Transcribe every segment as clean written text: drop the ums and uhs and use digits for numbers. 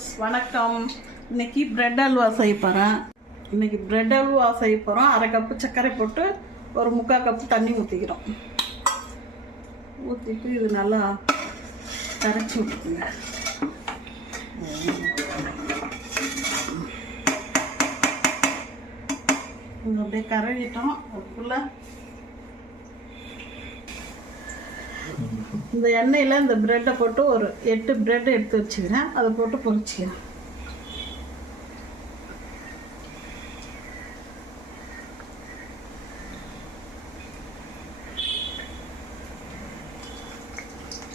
Viewers வணக்கம். இன்னைக்கு bread halwa செய்ய போகிறேன். அரை கப்பு சர்க்கரை போட்டு ஒரு 3/4 கப்பு தண்ணி ஊற்றிக்கிறோம். ஊற்றிட்டு இது நல்லா கரைச்சி விட்டுக்குங்க. அப்படியே கரையிட்டோம். அதுக்குள்ள இந்த எண்ணெயில் இந்த ப்ரெட்டை போட்டு ஒரு 8 ப்ரெட் எடுத்து வச்சுக்கிறேன். அதை போட்டு பொரிச்சிக்கிறேன்.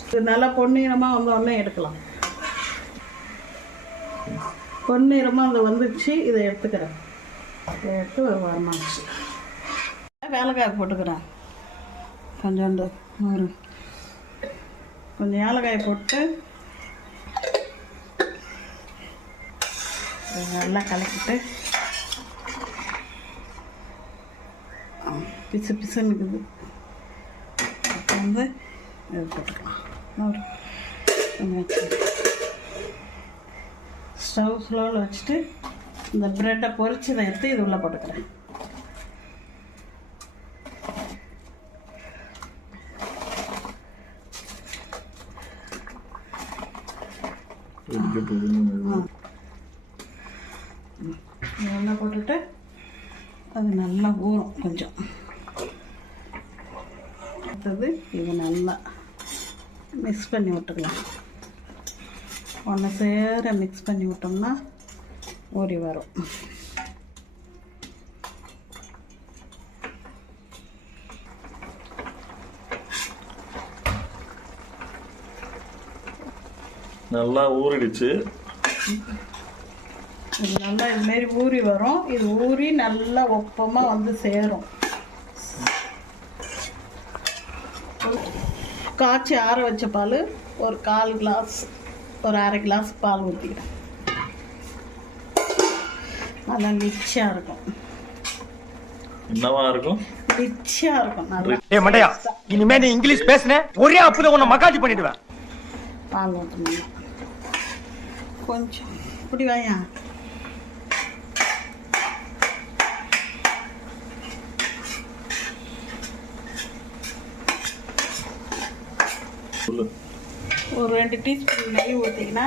இது நல்லா பொன்னிறமாக வந்தோடனே எடுக்கலாம். பொன்னிறமாக அது வந்துடுச்சு. இதை எடுத்துக்கிறேன். இதை எடுத்து ஒரு வாரமாச்சு. ஏலக்காய் போட்டுக்கிறேன். கொஞ்சம் ஏலக்காய் போட்டு நல்லா கலக்கிட்டு பிசுன்னு இருக்குது. வந்து இது போட்டுக்கலாம். கொஞ்சம் வச்சு ஸ்டவ் ஸ்லோவில் வச்சுட்டு இந்த ப்ரெட்டை பொரிச்சு இதை எடுத்து இது உள்ளே போட்டுக்கிறேன். நல்லா போட்டுட்டு அது நல்லா ஊறும். கொஞ்சம் அடுத்தது இது நல்லா மிக்ஸ் பண்ணி விட்டுக்கலாம். ஒன்று சேர மிக்ஸ் பண்ணி விட்டோம்னா ஊறி வரும். நல்லா ஊறிடுச்சு. நல்லா இதுமாரி ஊறி வரும். இது ஊறி நல்லா ஒப்பமாக வந்து சேரும். காய்ச்சி ஆற வச்ச பால் ஒரு 1/4 கிளாஸ், ஒரு அரை கிளாஸ் பால் ஊற்றிக்கிறேன். நல்லா ரிச்சாக இருக்கும். என்னவா இருக்கும்? ரிச்சாக இருக்கும். நல்லா மண்டையா, இனிமே நீ இங்கிலீஷ் பேசுனேன் ஒரே அப்பதான் உன்னை மக்காஜி பண்ணிடுவேன். பால் ஊற்றணும். கொஞ்சம் இப்படி வாயா. ஒரு 2 டீஸ்பூன் நெய் ஊற்றிங்கன்னா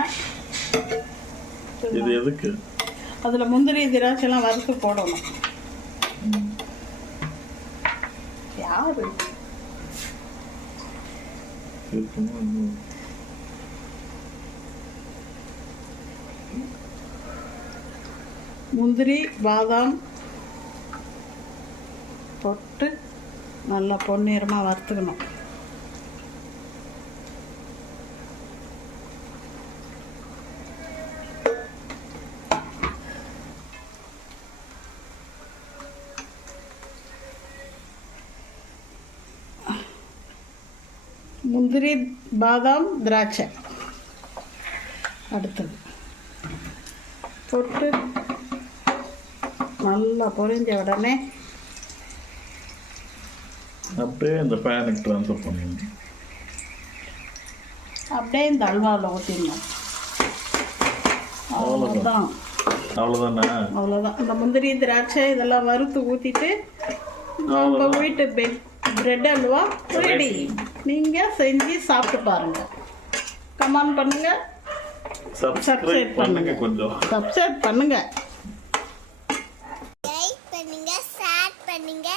இது எதுக்கு? அதில் முந்திரி திராட்சைலாம் வறுத்து போடணும். யாரு முந்திரி பாதாம் போட்டு நல்லா பொன்னிறமாக வறுத்துக்கணும். முந்திரி பாதாம் திராட்சை அடுத்தது போட்டு நல்லா பொரிஞ்ச உடனே அப்படியே இந்த பேனுக்கு ட்ரான்ஸ்ஃபர் பண்ணிடணும். அப்படியே இந்த அல்வாவில் ஊற்றிடணும். அவ்வளோதான். இந்த முந்திரி திராட்சை இதெல்லாம் வறுத்து ஊற்றிட்டு நம்ம வீட்டு பிரெட் அல்வா ரெடி. நீங்கள் செஞ்சு சாப்பிட்டு பாருங்கள். கமெண்ட் பண்ணுங்கள், சப்ஸ்கிரைப் பண்ணுங்கள், கொஞ்சம் சப்ஸ்கிரைப் பண்ணுங்கள், லைக் பண்ணுங்க, ஷேர் பண்ணுங்க.